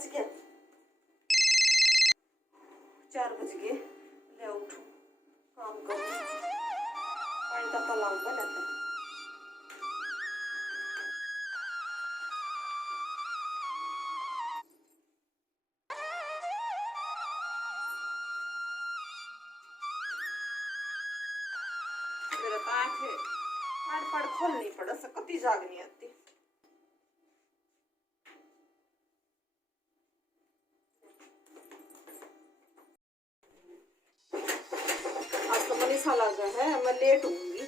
बज गया, 4 बज गए। ले उठू काम करूँ, पानी का तालाब बना था। मेरा तो आँखें पड़ खोलनी पड़ा, सकती जाग नहीं आती। मनीषा लगा है, मैं लेट होंगी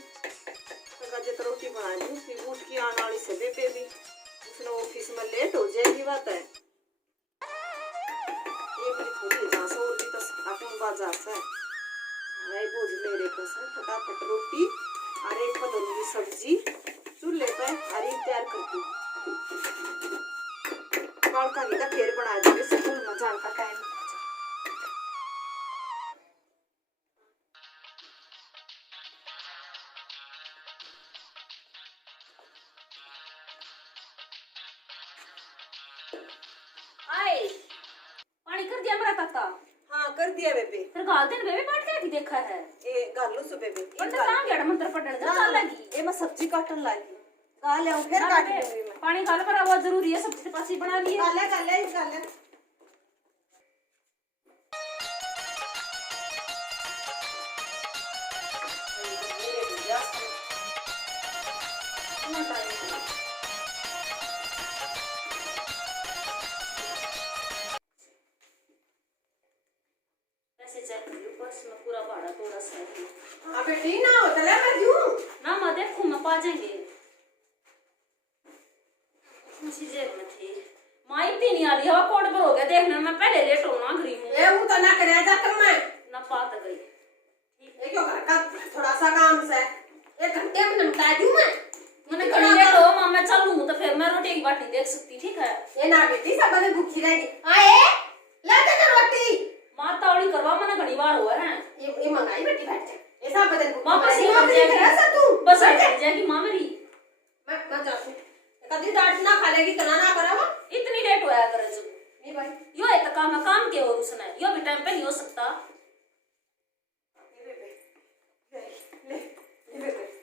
तो रोटी बना ली, फिर उठ की आने वाली से बेबे भी उसने ऑफिस में लेट हो जाएगी। बात है एक थोड़ी जहाँ से और भी तो आटन बाजार से अरे बोझ मेरे को से फटाफट रोटी और एक पतली सब्जी चूल्हे पे अरे तैयार करती बालका की फिर बना देंगे स्कूल में जाने का टाइम। पानी कर दिया मेरा ताता? हाँ कर दिया बेबे। फिर गाल दिन बेबे काट के देखा है ए गालो सु बेबे पर तो काम गड़ा मंत्र पढ़ने जा चल लगी ए मैं सब्जी काटन लागी गाल ले फिर काट दूंगी मैं। पानी गाल पर आवाज जरूरी है, सब्जी पासी बना ली है। गाल ले पूरा भाड़ा थोड़ा सा अबे नहीं ना हो चला मैं दूं ना मैं देखूं मैं पा जाएंगे चीजें में थी मां इतनी नहीं आ रही हवा कोट पर हो गया देखना मैं पहले लेट होना घरी हूं ए हूं तो ना करे जा कर मैं ना पात गई ठीक है क्यों का थोड़ा सा काम से 1 घंटे में निपटा दूं मैंने घड़ी लेट हो मां मैं चलूं तो फिर मैं रोटी की बाटी देख सकती। ठीक है ये ना बेटी सब बने भूखी रहेगी। आए ला दे रोटी मां तावड़ी करवा मैंने घड़ी बार हुआ है ये मंगाई बेटी बैठ जा ऐसा बदन मां बस ये कर जाएगी तू बस आ जाएगी मां मेरी मैं जा तू कदी डांट ना खा लेगी तना ना करावा इतनी लेट होया करे जो नहीं भाई यो है तो काम के और उसने यो भी टाइम पे नहीं हो सकता।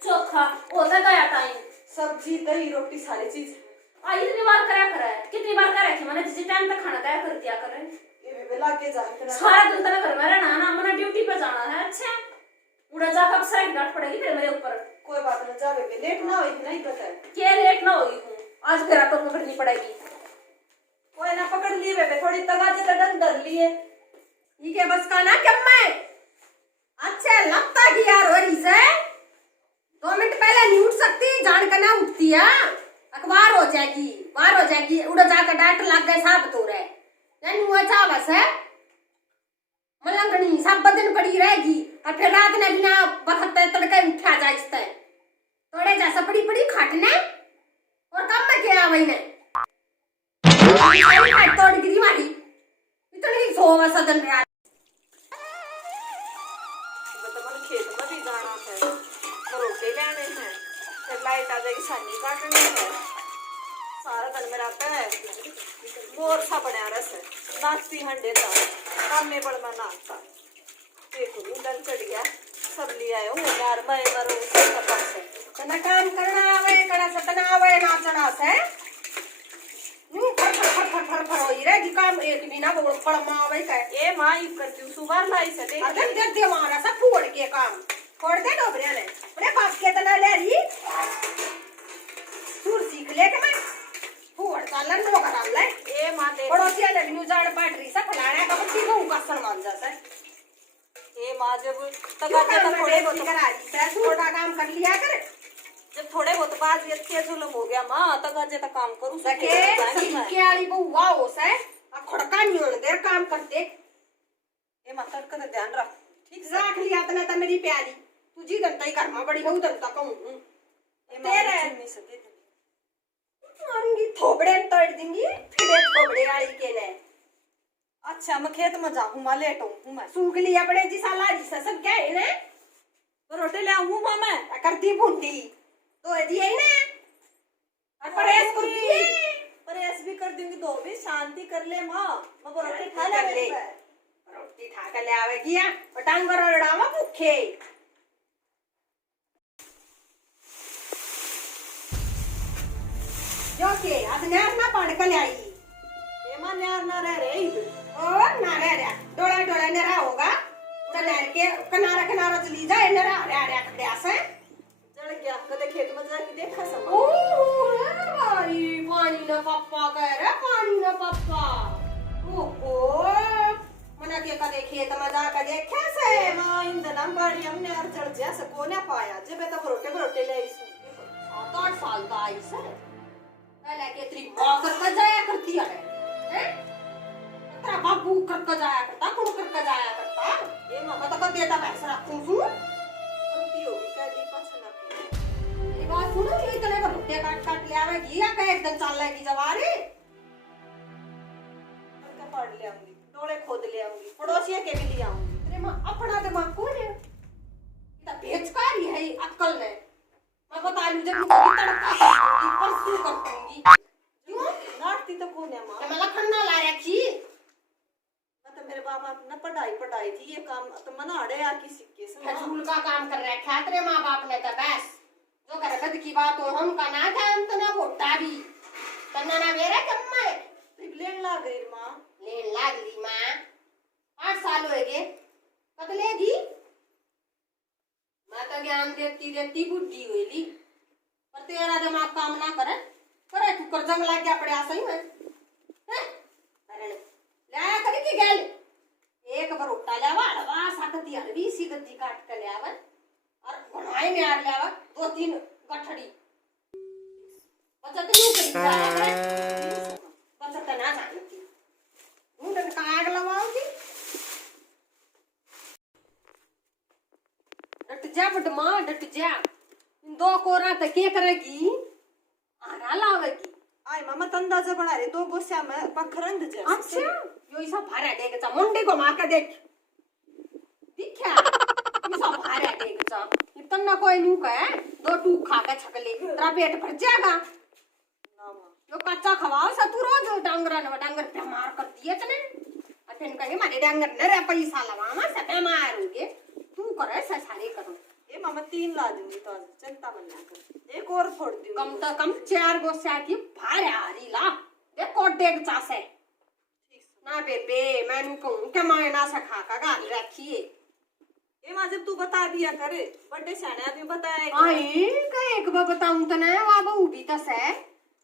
चोखा होता गया टाइम सब्जी दही रोटी सारी चीज आई इतनी बार करा है कितनी बार करा कि मैंने जिस टाइम पे खाना तैयार कर दिया करे ये बेबे लाके जा सारा दिन तक घर में रहना ना मैंने ड्यूटी पे जाना है। अच्छा उड़ा जा कब साइड डांट पड़ेगी फिर मेरे ऊपर। कोई बात नहीं जा बेबे लेट ना होई नहीं पता है क्या लेट ना होगी हूं आज फिर तो पकड़नी पड़ेगी। कोई ना पकड़ ली बेबे थोड़ी तगाजे तड़न डर लिए ये के बस का ना कम मैं अच्छा लगता कि यार हो रही से 2 मिनट पहले नहीं उठ सकती जान का ना उठती है अखबार हो जाएगी बाहर हो जाएगी उड़ जाकर डांट लग गए साहब तो रहे यानी वो अच्छा बस है मलंगनी सब बदन पड़ी रहेगी और फिर रात में बिना वक्त तड़के उठा जाए इस तरह थोड़े जैसा बड़ी बड़ी खाटने और कम में क्या वही ने तोड़ गिरी मारी इतनी सोवा सदन में खेत में भी जाना है रोटे लेने हैं फिर लाइट आ जाएगी सानी काटनी है सारा दिन मेरा है मोर सा बना रस नाचती हंडे था काम में बड़ मैं नाचता देखो डल चढ़ गया सब ले आयो यार मैं मरो से ना काम करना आवे कड़ा सतना आवे नाचना से यूं फर होई रे कि काम एक बिना बोल पड़ मावे का ए मां ई करती हूं सुबह लाई से देख अगर देख दे मारा सब फोड़ के काम फोड़ दे डोबरे ने अरे बाप के तना ले रही सूर सीख ले के मैं फोड़ चालन नो करा ले ए मां दे पड़ोसिया ने न्यू जाड़ पाटरी सा फलाना का बच्ची को कसण मान जाता ए मां जब तक थोड़े बहुत करा दी से छोटा काम कर लिया कर जब थोड़े बहुत बाद ये के जुलम हो गया मां तक अजे तक काम करू सके के वाली को वाओ से आ खड़का नहीं होने दे काम करते ए मां तड़का तो ध्यान रख ठीक से रख लिया तना त मेरी प्यारी तुझी जनता ही घर में बड़ी हो जनता कहूं तेरे नहीं सके मारूंगी थोबड़े तोड़ दूंगी फिर थोबड़े वाली के ने अच्छा मैं खेत में जाऊं मैं लेट हूं मैं सूख लिया बड़े जी साला जी सब क्या है ने तो रोटी ले आऊं मां मैं करती बूंदी तो दिए ना और परेश कर दिए परेश भी कर कर दूंगी तो भी शांति कर ले माँ। मैं वो रोटी खा कर ले, ले। रोटी खा के ले आवेगी या डांगर उड़ावा भूखे। जो के आज नहर ना पाड़ के ले आई। ए माँ न्यार ना रह रही। ओ ना रे रे डोला डोला नहरा होगा तो नहर के किनारा किनारा चली जाए नहरा रे रे खड़े से जड़ गया कदे खेत में जाके देखा सब। ओ रे भाई पानी ना पप्पा कह रे पानी ना पप्पा। ओ मना के कदे खेत में जाके देखे से ए माँ इंदना बाड़ी हमने यार चढ़ जा सको ना पाया जब तो रोटे ले आई सुन। 7-8 साल का आई से पहले के तेरी माँ करके जाया करती है हैं तेरा बाबू करके जाया करता कौन करके जाया करता। ए माँ मैं तो कब बेटा पैसा रखूं हूँ गलती होगी क्या दी पछना को। ये बात सुनो ये इतने पर रोटियां काट काट ले आवेगी या कहे एकदम चल लेगी जवारी करके पढ़ ले आऊंगी डोले खोद ले आऊंगी पड़ोसिया के भी ले आऊंगी। तेरे माँ अपना दिमाग कौन है इतना बेचकारी है ये अक्कल ने। मैं बता लूं जब मुझे तड़का परसों कर दूंगी क्यों नाटती तो कौन है माँ। मैं लखन ना ला रखी मैं तो मेरे बाप ने पढ़ाई थी ये काम तो मना अड़े या किसी के से माँ। फजूल का काम कर रखा है तेरे माँ बाप ने तो बस जो कर बद की बात हो हम का ना जान तो ना भोटा भी तन्ना ना मेरे कम्मा फिर लेन ला गई माँ। लेन लागली माँ 8 साल होएगे कब लेगी। मैं तो ज्ञान देती देती बुद्धि हुईली पर तेरा दिमाग काम ना करे तू कर जंग लग गया पड़े सही में लाया करे की गल एक बार उठा लेवा हड़वा सकती हड़वी सी गद्दी काट के ले आवे और घुनाए में आर ले आवे 2-3 गठड़ी बचत नहीं करी जाया करे बचत ना जानती हूं डन का आग लगाओगी डट जा बट मां डट जा इन 2 कोरा तक के करेगी आरा लावेगी। आई मामा तंदाजा बना रहे 2 गोस्या में पखरंद जैसे। अच्छा यो ऐसा भारा देगा मुंडे को मार के देख दिखा ऐसा भारा देगा इतना कोई न्यू का है 2 टूक खा के छकले तेरा पेट भर जाएगा ना माँ। यो कच्चा खवाओ सा तू रोज डांगर बीमार कर दिए तने अथन कहे मारे डांगर न रे पैसा लगा मा से बीमार हो गए तू करे से सारे करो। ए मामा 3 ला दूंगी तो आज चिंता मत ना कर एक और फोड़ दूंगी। कम तो कम 4 गोस्या की भारा आरी ला देख कोट देख चासे ना बेबे मैंने कहूं के मैं ना सखा का गाल रखिए। ए माँ जब तू बता दिया करे बड़े सियाने आदमी बताया आई का एक बार बताऊं तो ना वा बहू भी तो से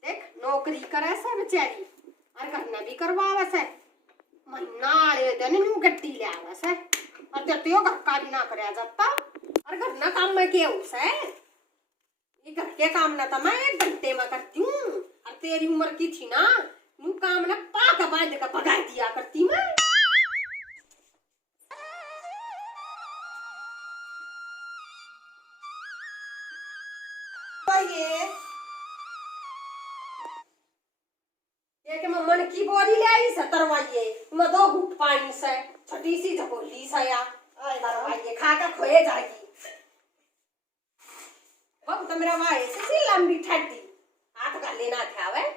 देख नौकरी करे से बेचारी और करना भी करवावे से महीना आले दिन न्यू गट्टी ले आवे से और जब तो घर का भी ना करे जाता और घर ना काम में के से ये घर के काम ना तो मैं 1 घंटे में करती हूँ और तेरी उम्र की थी ना न्यू काम ना पाक बांध का पगा दिया करती मैं। ये के मन की बोरी ले आई सतरवाइए मैं 2 घूंट पानी से छोटी सी झपोली सा या तरवाइए खा के खोए जाएगी बाबू तो मेरा वाई से लंबी ठड्डी हाथ का लेना था वे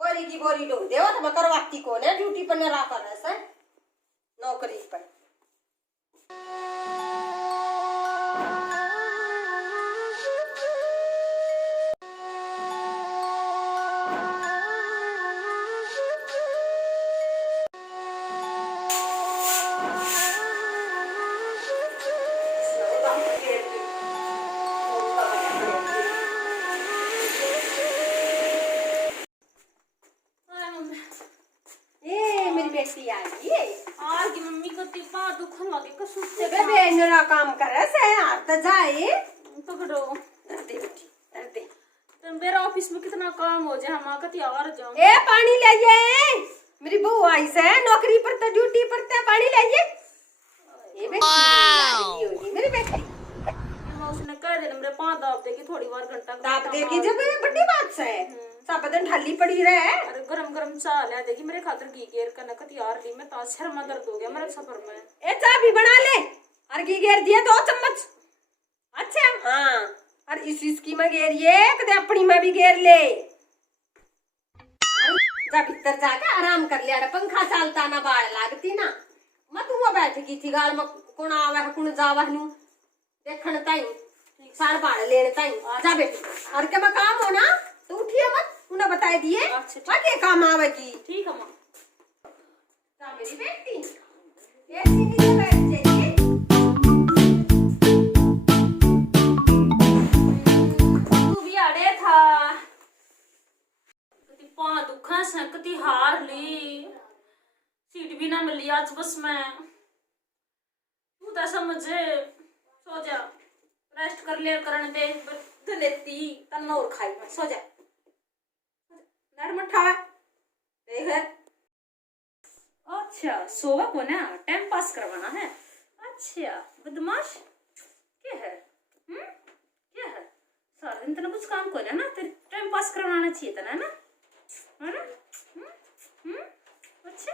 बोरी की बोरी लो देवा तो मैं करवाती कौन है ड्यूटी पर न रहा कर से नौकरी पर। बेटी आई आज की मम्मी को तिपा दुखन लगे कसम से बेबे मेरा काम करे से यार तो जाए पकड़ो डरते बेटी डरते तो मेरा ऑफिस में कितना काम हो जाए हम आकर तैयार जाऊं। ए पानी लाइए मेरी बहू आई से नौकरी पर तो ड्यूटी पर तो पानी लाइए ये बेटी मेरी बेटी मैं उसने कह देना मेरे 5 दाब देगी थोड़ी बार घंटा दाब देगी जब ये बड़ी बात से सब दिन ढाली पड़ी रहे अरे गरम गरम चाय ला देगी मेरे खातिर घी गेर करना का तैयार ली मैं तो सर में दर्द हो गया मेरे सफर में। ए चाय भी बना ले और घी गेर दिया 2 चम्मच। अच्छा हाँ और इस इसकी में गेरिए कदे अपनी में भी गेर ले। का भीतर जाके आराम कर लिया, पंखा चलता ना बाढ़ लागती ना। मत हुआ बैठ गई थी गाल में, कौन आवा है कौन जावा है देखने ताई सार बाढ़ लेने ताई। जा बेटी और के काम हो ना तो उठिए मत, उन्हें बता दिए अच्छा के काम आवेगी। ठीक है माँ। जा मेरी बेटी ऐसी नीचे बैठ जाइए। तू भी अड़े था कति पाँ दुखा से कति हार ली, सीट भी ना मिली आज बस में। तू तो समझे सो जा, रेस्ट कर लिया करने दे बद लेती तन्ना और खाई मैं। सो जा नर मठा देख। अच्छा सोवा को ना टाइम पास करवाना है। अच्छा बदमाश क्या है? क्या है? सारा दिन तना कुछ काम कर ना, तेरे टाइम पास करवाना चाहिए था ना, है ना? अच्छा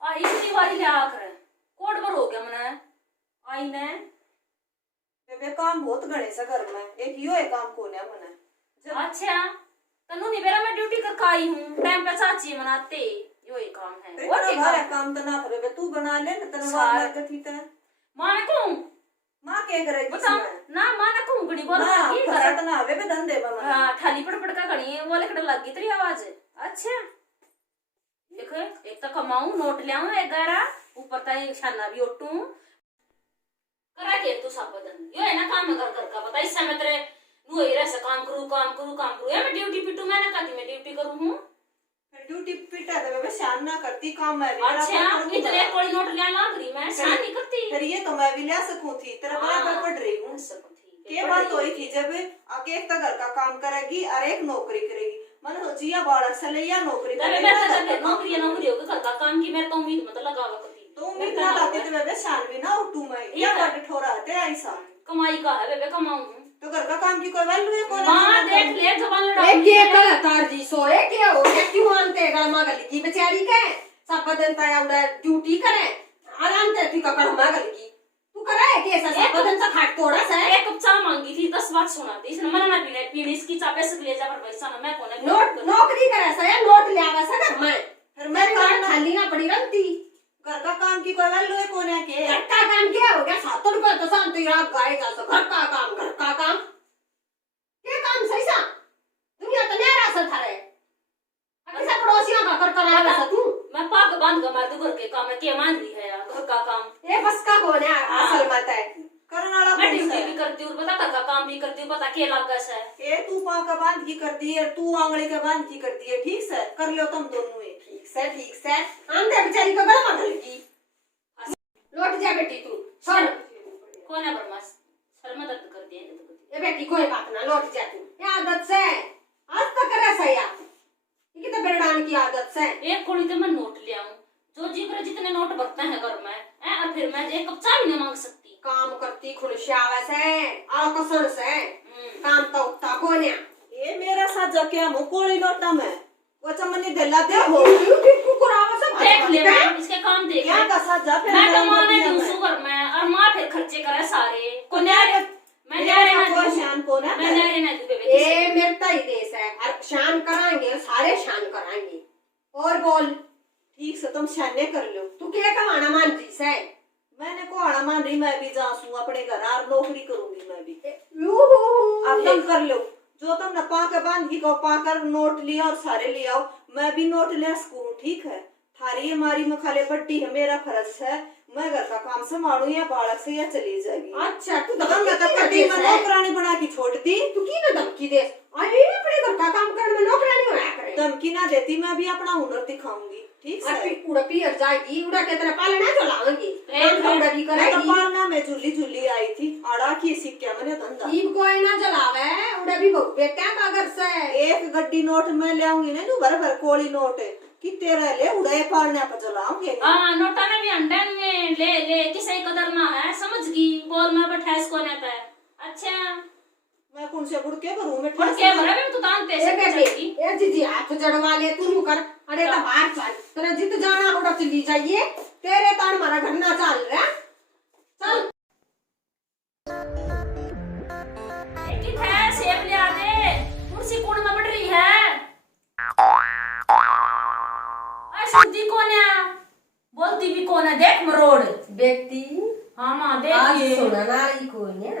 आई इतनी बारी ले आकर कोड पर हो गया मने आई ने। बेबे काम बहुत घणे से घर में, एक यो है काम कोने मने। अच्छा तनु नहीं बेरा मैं ड्यूटी करके आई हूँ, टाइम पे चाची मनाते यो ही काम है। और क्या काम तो ना करे, तू बना ले ना, तने बात लग गई थी। मां ने कहूं मां क्या करेगी बता ना, मां ने कहूं गणी बोल की करत ना आवे बे धंधे बा। हां ठाली पड़ का गणी वो लकड़ लग गई तेरी आवाज। अच्छा देख एक तो कमाऊं नोट लाऊं 11 ऊपर ताई शाना भी ओटू करा के तू सब बदन यो है ना काम घर घर का बता। इस समय तेरे नु ही रह काम करू या मैं ड्यूटी पिटू, मैंने कहा मैं ड्यूटी करूं हूं। ड्यूटी पिटा दे बेबे, शान ना करती काम मैं भी। अच्छा इतने कोई नोट ले लाग रही मैं शान नहीं करती। फिर ये तो मैं भी ले सकूं थी, तेरा बराबर पढ़ रही हूं। के बात होई थी जब आके एक तो घर का काम करेगी और एक नौकरी करेगी। मैंने सोची या बालक से ले या नौकरी करेगी। मैं नौकरी होगी घर का काम की मेरे तो उम्मीद मत लगावा कती। तो उम्मीद ना लाती तो बेबे शान भी ना उठू मैं, या बड़ ठोरा है ऐसा कमाई का है बेबे कमाऊं तो घर का काम की कोई वैल्यू है कौन? मां देख ले जवान लड़ा एक ये कल तार जी सोए क्या हो गया, क्यों आनते गलमा गली की बेचारी के सब दिन तया उड़ा ड्यूटी करे आराम ते तू ककड़ मा गली की तू करे के ऐसा सब दिन तक खाट तोड़ा से। एक कप चाय मांगी थी 10 बात सुना दी, इसने मना ना पीने इसकी चाय पैसे ले जा पर पैसा ना मैं कोने नोट नौकरी करे से या नोट ले आवे से घर में, फिर मैं घर खाली ना पड़ी रहती। घर का काम की कोई वैल्यू है कौन है के? घर का काम क्या हो गया 7 रुपए तो शांति रात गाय जा सो घर का काम ये काम सही सा दुनिया तो नहीं रहा था रे। अगर सब पड़ोसियों का कर आवे सा तू मैं पाग बांध के मार दू घर के काम है के मान रही है घर का काम। ये बस का कौन है असल मत है करने वाला मैं कौन ड्यूटी सा भी करती हूँ पता घर का काम भी करती हूँ पता के लागा से। ए तू पाँव का बांध की करती है, तू आंगली का बांध की करती है, ठीक से कर लो तुम दोनों ही। ठीक से हम दे बेचारी को गला मत लगी लौट जा बेटी तू छोड़ कौन है बदमाश सर में दर्द कर दिए ये बेटी कोई बात ना लौट जा तू, ये आदत से आज तक करे सही ये तो बेरडान की आदत से। एक कोड़ी तो मैं नोट ले आऊं जो जी करे जितने नोट भरते हैं घर में और फिर मैं एक कप चाय भी नहीं मांग सकती। काम करती खुलशावे से आकसन से काम तो उठता कौन है ये मेरा साथ जाके हम कोड़ी नोटा में वो चमनी दिला दे हो कुकुरावा से देख ले मैं इसके काम देख क्या का साथ जा फिर मैं तो मां ने दूं सुगर में और मां फिर खर्चे करे सारे को न्यारे मैं न्यारे ना कोई शान कौन है? मैं न्यारे ना दूं बेबे ये मेरा ही देश है और शान कराएंगे सारे शान कराएंगे। और बोल ठीक से तुम शाने कर लो। तू क्या कमाना मान रही से? मैंने को आना मान रही, मैं भी जाऊँ अपने घर और नौकरी करूंगी मैं भी। अब तुम कर लो जो तुमने पाकर बांध की को पाकर नोट लिया और सारे ले आओ, मैं भी नोट ले सकूं। ठीक है थारी हमारी में खाले पट्टी है, मेरा फर्ज है मैं घर का काम संभालू या बालक से या चली जाएगी। अच्छा तू पट्टी में नौकरानी बना की छोड़ दी। तू की ना धमकी दे अरे अपने घर का काम करने में नौकरानी होया करे। धमकी ना देती, मैं भी अपना हुनर दिखाऊंगी। ठीक है उड़ा पियर जाएगी उड़ा के तेरा पालना चलाएंगे उड़ा भी मैं तो करेगी। पालना में झुल्ली आई थी आड़ा की सिक्का मैंने धंधा ईब कोई ना चलावे उड़ा भी बहु बेटा का घर से एक गड्डी नोट में ले आऊंगी ना भर भर कोड़ी नोट कि तेरा ले उड़े पालने पर चलाऊंगे। हां नोटा में भी अंडा में ले किसे कदर ना है समझ गई बोल मैं बैठास कोने पे। अच्छा मैं कौन से गुड़ के भरू में और के भरा में तू दान पैसे बचाएगी ए जीजी हाथ जड़वा ले तू कर अरे तो बाहर चल तेरा जित जाना होगा चली जाइए तेरे तान मारा घर ना चल रहा चल एक है सुनती कौन है, बोलती भी कौन है, देख मरोड़ बेटी हाँ माँ आज देखिए सुना नारी कोई है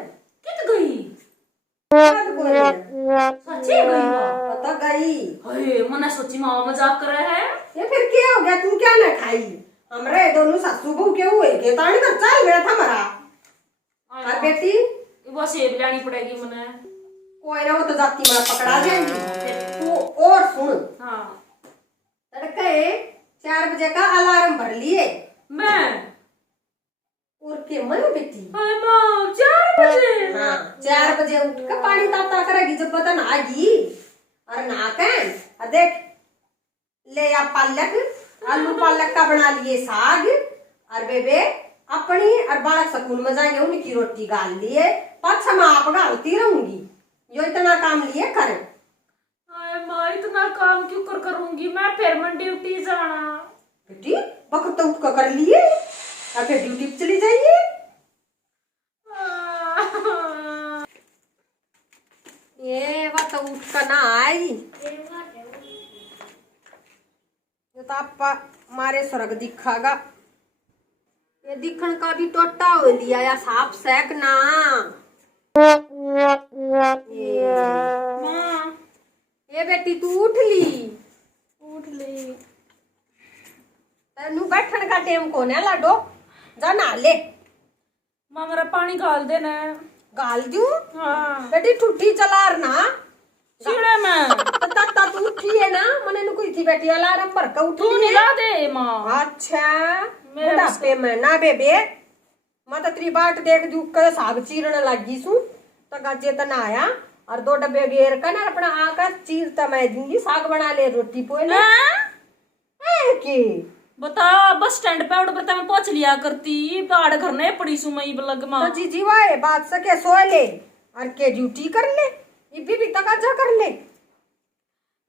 कित गई, आज कोई है सच्ची गई माँ, पता गई अरे मना सोची माँ मजाक कर रहे हैं, ये फिर क्या हो गया, तू क्या ना खाई, हमरे दोनों सासू बहू के हुए के तानी कर चल गया था हमारा। और बेटी वो सेब लानी पड़ेगी मने, कोई ना वो तो जाती में पकड़ा जाएंगी। तू और सुन, हाँ तड़के 4 बजे का अलार्म भर लिए मैं और के मन बेटी हाय माँ 4 बजे, हाँ 4 बजे उठ कर पानी ताता करेगी जब पता नहागी और नहा के और देख ले या पालक, आलू पालक का बना लिए साग और बेबे अपनी और बालक सकून में जाएंगे उनकी रोटी गाल लिए, पाछा मैं आप गालती रहूंगी, जो इतना काम लिए कर। हाय माँ इतना काम क्यों करूंगी मैं, फिर मैं ड्यूटी जाना, बेटी वक्त उठ कर लिए और फिर ड्यूटी पे चली जाइए। ये बात उठ कर ना आई तो आपा मारे स्वर्ग दिखागा, ये दिखन का भी टोटा हो लिया या साफ सेक ना। माँ ये बेटी तू उठ ली, उठ ले, तेनू बैठन का टेम कौन है लाडो, जा ना ले माँ मेरा पानी गाल देना, गाल दू हाँ बेटी ठुठी चला ना सीढ़े में, तत्ता तू उठी है ना, मने नु कोई थी बेटी अलार्म भर के उठी तू है। निला दे माँ, अच्छा मेरे बुढ़ापे में ना बेबे मैं तो तेरी बाट देख दू के साग चीरने लगी सू तो गाजे तना आया और 2 डब्बे घेर कर ना अपना आकर चीरता मैं दूंगी, साग बना ले रोटी पोले की बता बस स्टैंड पे उड़ बता मैं पहुंच लिया करती, बाड़ घर ने पड़ी सु मई लग माँ, तो जीजी वाए बात सके सो ले और के ड्यूटी कर ले, ये भी तक जा कर ले।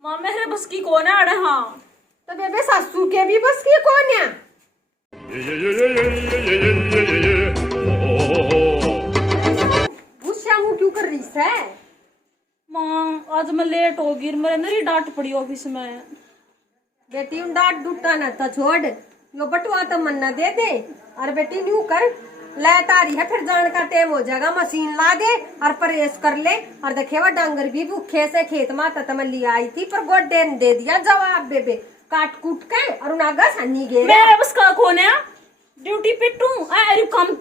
माँ मेरे बस की कौन है अड़े, हाँ तो बेबे सासू के भी बस की कौन है, गुस्सा मुंह क्यों कर रही है। माँ आज मैं लेट होगी, मेरे नरी डांट पड़ी ऑफिस में, बेटी उन डांट डूटा न तो छोड़, यो बटुआ तो मन न दे दे और बेटी न्यू कर ले तारी है, फिर जान का टाइम हो जाएगा, मशीन ला दे और प्रेस कर ले और देखे वो डांगर भी भूखे से खेत माता तम ली आई थी पर गोड्डे ने दे दिया जवाब बेबे काट कूट के और उन आगा सन्नी गे मेरे बस का कौन है, ड्यूटी पिट्टू अरे काम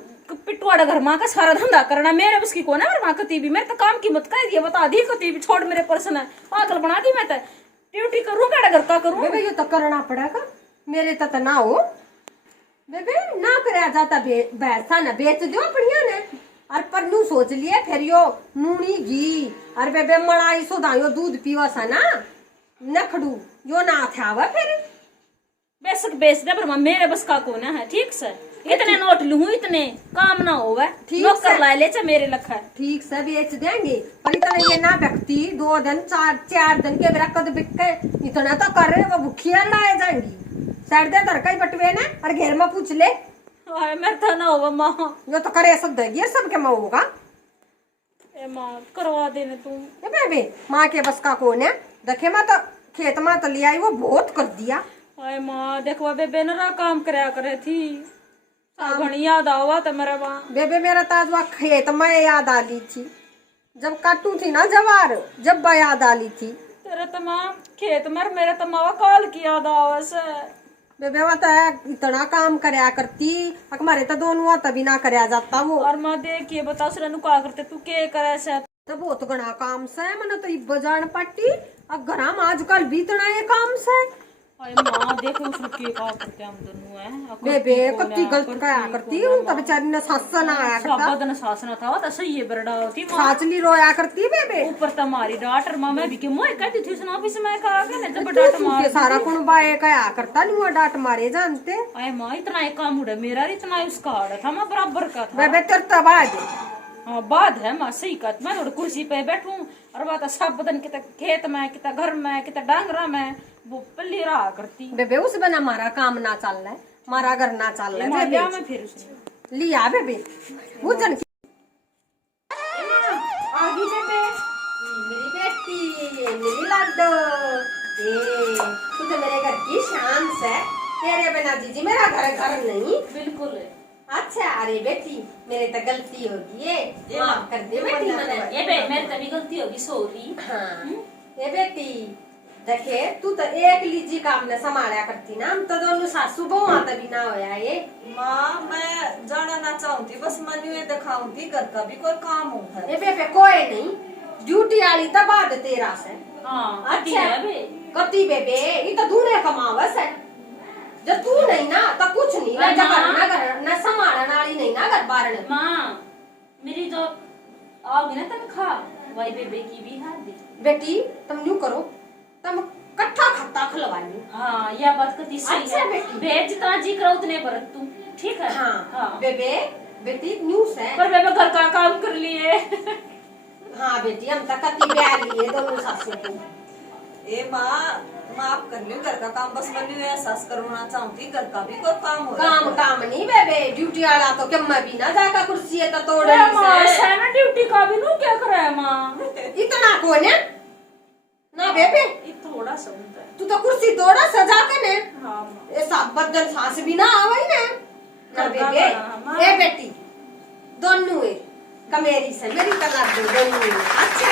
पिटवाड़ा घर माँ का सारा धंधा करना मेरे बस की कौन है, माँ कती भी मेरे तो काम की मत कर दिया, बता दी कती भी छोड़ मेरे पर्सन है, पागल बना दी मैं तो ड्यूटी करूँ क्या घर का करूँ बेबे, ये तो करना पड़ेगा मेरे तो ना हो बेबे, ना करे जाता बैसा ना बेच दो अपनिया ने और पर नू सोच लिए फिर यो नूनी घी और बेबे मलाई सुधा यो दूध पीवा सा ना नखड़ू यो ना था वह फिर बेसक बेच दे पर मेरे बस का कौन है, ठीक से इतने नोट लूं इतने काम ना होवे, नौकर ला ले चा मेरे लखा है, ठीक से बेच देंगे पर इतना ये ना व्यक्ति 2 दिन 4 दिन के बेरा कद बिक के इतना तो कर रहे वो भूखिया लाए जाएंगी सर दे धरका ही बटवे ना और घेर में पूछ ले मेरे तो ना होगा माँ, यो तो करे सब देगी सबके माँ होगा। ए माँ करवा देने तुम, ये बेबे माँ के बस का कौन है, देखे माँ तो खेत माँ तो ले आई वो बहुत कर दिया। हाय माँ देखवा बेबे नरा काम कराया करे थी, घनी याद आवा तो मेरा माँ बेबे मेरा ताज वह खेत में याद आ ली थी जब काटू थी ना जवार जब बा याद आ ली थी तेरे तो माँ खेत में मेरे तो माँ काल की याद आवा से बेबे वो तो इतना काम करया करती हमारे तो दोनों तभी ना करया जाता वो और माँ देखिए बता सुन का करते तू के करे से, तो बहुत घना काम से मैंने तो इब जान पट्टी अब घर में आजकल भी इतना ये काम से। हाय माँ देखो उसने के का करते हम दोनों हैं बेबे कत्ती गलत कया करती हूँ तो बेचारी ने सासन आया करता बदन सासना था तो सही है बरड़ा होती माँ साचली रोया करती बेबे ऊपर तुम्हारी डांटर माँ मैं भी के मोए कहती थी सुना ऑफिस में कहा के नहीं तो डांट मार के सारा कुण बाए कया करता नहीं वो डांट मारे जानते। हाय माँ इतना एक काम उड़ा मेरा इतना उसका आड़ा था मैं बराबर का था बेबे तेरे तबाज हाँ बात है माँ सही कहत मैं थोड़ी कुर्सी पे बैठूं और बात सब बदन कितना खेत में कितना घर में कितना डांगरा में वो पल्ली रहा करती बेबे उस बिना हमारा काम ना चल रहा है हमारा घर ना चल रहा है बेबे में फिर उसने लिया बेबे भोजन आगी बेबे मेरी बेटी मेरी लाडो तू तो मेरे घर की शान है। ना जीजी, मेरा घर घर नहीं। बिल्कुल है। अच्छा, अरे बेटी मेरे तो गलती होगी, ये माफ कर दे बेटी मने। ये मेरी तभी गलती होगी, सॉरी। हाँ, ये बेटी देखे तू तो एक लीजी काम ने संभाला करती ना, हम तो दोनों सासू बहु तभी ना होया ये। माँ मैं जाना ना चाहती, बस मनु ये दिखाऊंगी घर का भी कोई काम हो है। ये बेबे कोई नहीं, ड्यूटी आली तो बाद तेरा से। हाँ, अच्छा है बे। कती बेबे ये तो दूरे कमावस है, जब तू नहीं ना तो कुछ नहीं ना, जब ना संभालने वाली नहीं ना घर बार ने। माँ मेरी जो आओगी ना तनख्वाह, वही बेबे की भी हाथ दे। बेटी तुम यूं करो, तुम कट्ठा खट्टा खिलवानी। हाँ, यह बात कती सही अच्छा है। बेटी। बेब जितना जी करो उतने बरत तू, ठीक है। हाँ बेबे, बेटी न्यूज़ है। पर बेबे घर का काम कर लिए। हाँ बेटी हम तक कती ब्याह लिए दोनों सासू को। ए माँ माफ कर लियो, घर का काम बस मनु एहसास करवाना चाहती, घर का भी कोई काम हो। काम नहीं बेबे, ड्यूटी वाला तो क्या मैं भी ना जाकर कुर्सी है तो तोड़ है ना ड्यूटी का भी नु क्या करे है माँ। इतना कौन है ना बेबे, ये थोड़ा सा होता है। तू तो कुर्सी तोड़ा सजा के ने। हाँ माँ। ये सब बदन सांस भी ना आवे ने ना बेबे। ए बेटी दोनों है कमेरी से मेरी तलाक दो दोनों है। अच्छा